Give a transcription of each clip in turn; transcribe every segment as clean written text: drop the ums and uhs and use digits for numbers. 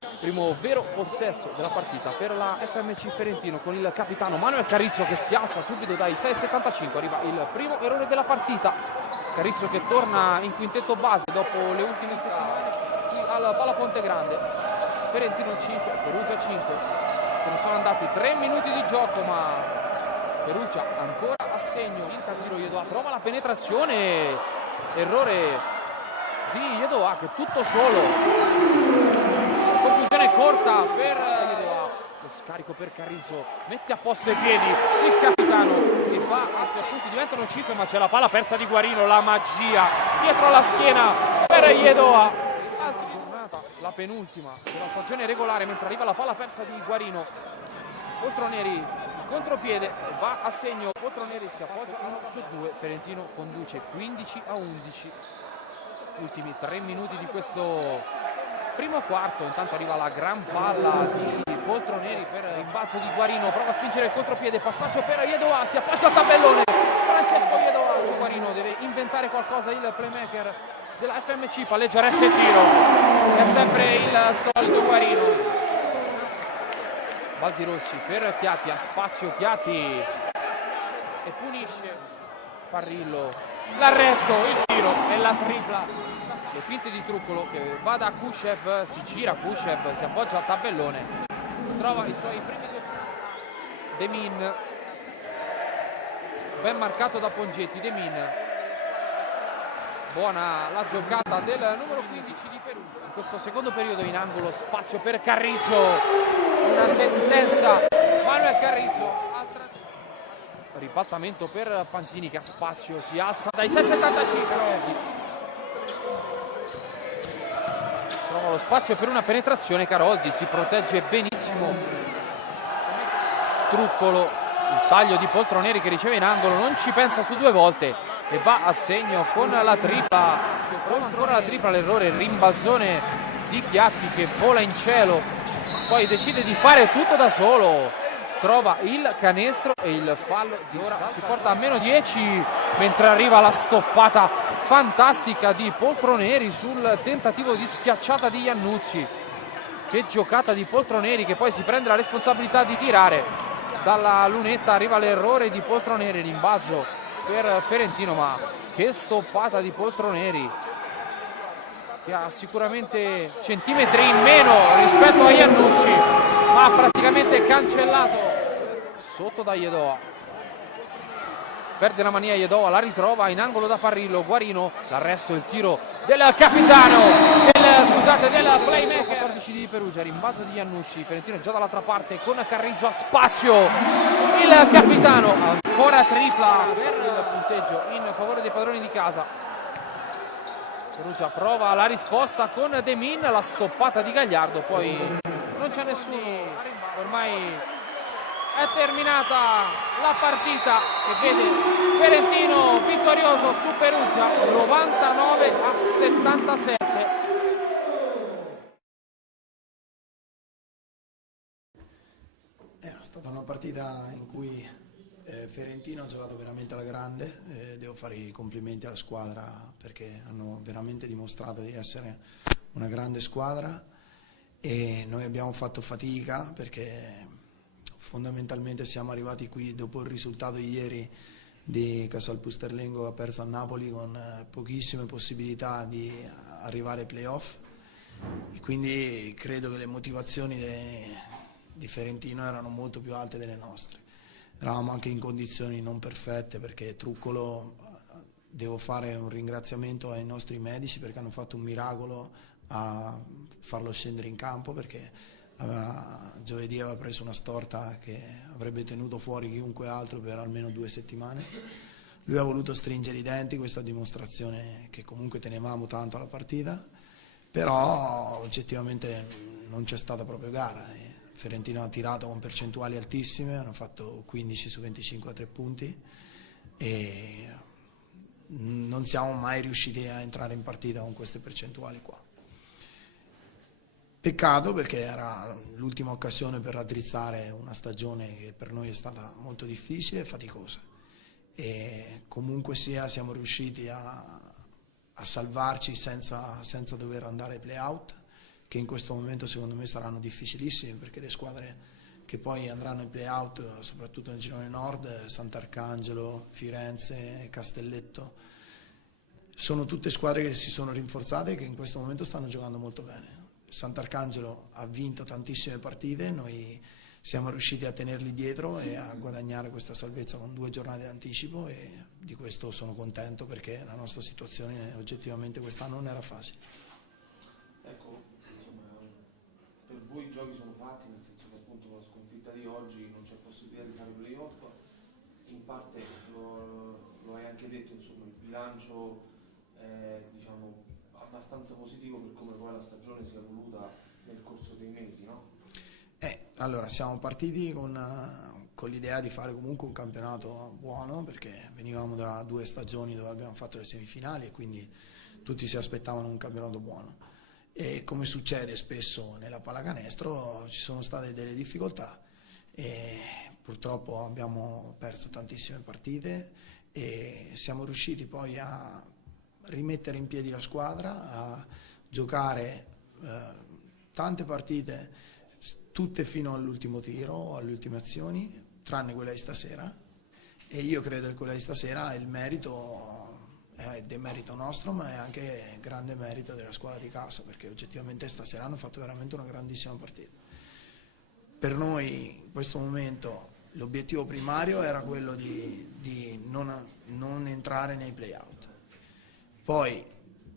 Primo vero possesso della partita per la FMC Ferentino con il capitano Manuel Carrizzo che si alza subito dai 6,75. Arriva il primo errore della partita. Carrizzo che torna in quintetto base dopo le ultime settimane al Pala Ponte Grande. Ferentino 5, Perugia 5. Se ne sono andati 3 minuti di gioco, ma Perugia ancora a segno. Inter tiro Yedoa, prova la penetrazione. Errore di Yedoa che tutto solo. Conclusione corta per Yedoa. Lo scarico per Carrizzo. Mette a posto i piedi il capitano che va a 6 punti. Diventano 5, ma c'è la palla persa di Guarino. La magia dietro la schiena per Yedoa. Altra giornata, la penultima della stagione regolare, mentre arriva la palla persa di Guarino. Poltroneri, il contropiede va a segno. Poltroneri si appoggia 1 su 2. Ferentino conduce 15-11. Ultimi 3 minuti di questo primo quarto. Intanto arriva la gran palla di Poltroneri per il rimbalzo di Guarino. Prova a spingere il contropiede. Passaggio per Yedoa. Si appoggia al tabellone. Francesco Yedoa. Guarino deve inventare qualcosa. Il playmaker della FMC. Palleggia, resta e tiro. È sempre il solito Guarino. Baldi Rossi per Chiatti, ha spazio Chiatti e punisce Parrillo. L'arresto, il tiro e la tripla. Le finte di Truccolo che va da Kushev, si gira Kushev, si appoggia al tabellone, trova i suoi primi due. Demin, ben marcato da Pongetti. Demin, buona la giocata del numero 15 di Perugia. In questo secondo periodo in angolo, spazio per Carrizzo, una sentenza. Manuel Carrizzo, ribaltamento per Panzini che ha spazio, si alza dai 6,75. Trova lo spazio per una penetrazione. Caroldi si protegge benissimo. Truccolo, il taglio di Poltroneri che riceve in angolo, non ci pensa su 2 volte e va a segno con la tripla. Prova ancora la tripla, l'errore, il rimbalzone di Chiatti che vola in cielo, poi decide di fare tutto da solo, trova il canestro e il fallo di ora si porta a meno 10, mentre arriva la stoppata fantastica di Poltroneri sul tentativo di schiacciata di Iannuzzi. Che giocata di Poltroneri che poi si prende la responsabilità di tirare dalla lunetta. Arriva l'errore di Poltroneri, rimbalzo per Ferentino, ma che stoppata di Poltroneri che ha sicuramente centimetri in meno rispetto a Iannuzzi, ma ha praticamente cancellato. Sotto da Yedoa, perde la mania Yedoa, la ritrova in angolo da Parrillo. Guarino, l'arresto, il tiro del capitano del playmaker 14 di Perugia, rimbalzo di Iannuzzi. Ferentino già dall'altra parte con Carrizzo a spazio, il capitano ancora tripla per il punteggio in favore dei padroni di casa. Perugia prova la risposta con Demin, la stoppata di Gagliardo, poi non c'è nessuno, ormai è terminata la partita che vede Ferentino vittorioso su Perugia 99-77. È stata una partita in cui Ferentino ha giocato veramente alla grande, devo fare i complimenti alla squadra perché hanno veramente dimostrato di essere una grande squadra e noi abbiamo fatto fatica perché fondamentalmente siamo arrivati qui dopo il risultato di ieri di Casal Pusterlengo, ha perso a Napoli con pochissime possibilità di arrivare ai playoff e quindi credo che le motivazioni di Ferentino erano molto più alte delle nostre. Eravamo anche in condizioni non perfette perché Truccolo, devo fare un ringraziamento ai nostri medici perché hanno fatto un miracolo a farlo scendere in campo perché giovedì aveva preso una storta che avrebbe tenuto fuori chiunque altro per almeno 2 settimane. Lui ha voluto stringere i denti, questa dimostrazione che comunque tenevamo tanto alla partita, però oggettivamente non c'è stata proprio gara. Ferentino ha tirato con percentuali altissime, hanno fatto 15 su 25 a 3 punti e non siamo mai riusciti a entrare in partita con queste percentuali qua. Peccato perché era l'ultima occasione per raddrizzare una stagione che per noi è stata molto difficile e faticosa e comunque sia siamo riusciti a salvarci senza dover andare ai play-out, che in questo momento secondo me saranno difficilissimi, perché le squadre che poi andranno in play-out, soprattutto nel girone nord, Sant'Arcangelo, Firenze, Castelletto, sono tutte squadre che si sono rinforzate e che in questo momento stanno giocando molto bene. Sant'Arcangelo ha vinto tantissime partite, noi siamo riusciti a tenerli dietro e a guadagnare questa salvezza con 2 giornate di anticipo, e di questo sono contento, perché la nostra situazione oggettivamente quest'anno non era facile. Ecco, insomma, per voi i giochi sono fatti, nel senso che appunto con la sconfitta di oggi non c'è possibilità di fare playoff, in parte lo hai anche detto, insomma, il bilancio è, diciamo, abbastanza positivo per come poi la stagione si è evoluta nel corso dei mesi, no? Allora, siamo partiti con l'idea di fare comunque un campionato buono, perché venivamo da 2 stagioni dove abbiamo fatto le semifinali e quindi tutti si aspettavano un campionato buono. E come succede spesso nella pallacanestro, ci sono state delle difficoltà e purtroppo abbiamo perso tantissime partite, e siamo riusciti poi a rimettere in piedi la squadra, a giocare tante partite, tutte fino all'ultimo tiro, alle ultime azioni, tranne quella di stasera, e io credo che quella di stasera il merito è demerito nostro, ma è anche grande merito della squadra di casa, perché oggettivamente stasera hanno fatto veramente una grandissima partita. Per noi in questo momento l'obiettivo primario era quello di non entrare nei play-out. Poi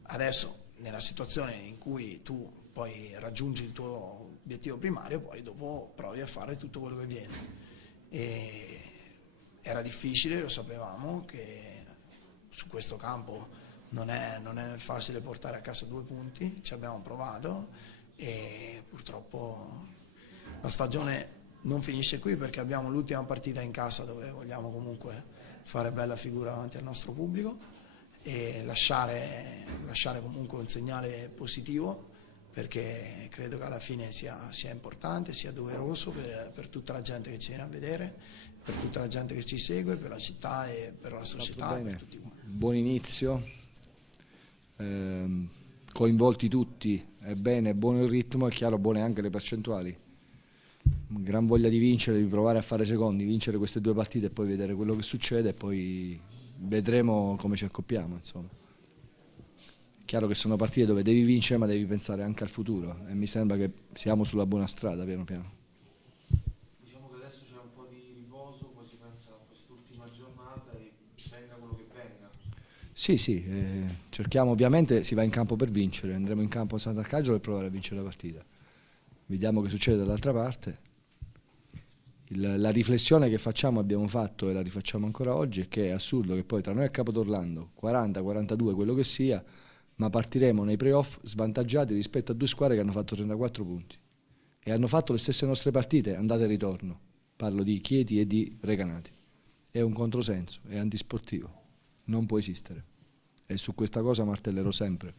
adesso, nella situazione in cui tu poi raggiungi il tuo obiettivo primario, poi dopo provi a fare tutto quello che viene. E era difficile, lo sapevamo, che su questo campo non è facile portare a casa 2 punti, ci abbiamo provato e purtroppo la stagione non finisce qui, perché abbiamo l'ultima partita in casa dove vogliamo comunque fare bella figura davanti al nostro pubblico e lasciare comunque un segnale positivo, perché credo che alla fine sia importante, sia doveroso per tutta la gente che ci viene a vedere, per tutta la gente che ci segue, per la città e per la società. Per tutti quanti. Buon inizio, coinvolti tutti, è bene, è buono il ritmo, è chiaro, buone anche le percentuali. Gran voglia di vincere, di provare a fare secondi, vincere queste 2 partite e poi vedere quello che succede, e poi vedremo come ci accoppiamo, insomma. Chiaro che sono partite dove devi vincere, ma devi pensare anche al futuro, e mi sembra che siamo sulla buona strada piano piano. Diciamo che adesso c'è un po' di riposo, poi si pensa a quest'ultima giornata e venga quello che venga. Sì, cerchiamo, ovviamente si va in campo per vincere, andremo in campo a Sant'Arcangelo per provare a vincere la partita. Vediamo che succede dall'altra parte. La riflessione che abbiamo fatto e la rifacciamo ancora oggi, è che è assurdo che poi tra noi e Capodorlando, 40-42, quello che sia, ma partiremo nei playoff svantaggiati rispetto a 2 squadre che hanno fatto 34 punti e hanno fatto le stesse nostre partite, andata e ritorno. Parlo di Chieti e di Recanati. È un controsenso, è antisportivo, non può esistere, e su questa cosa martellerò sempre.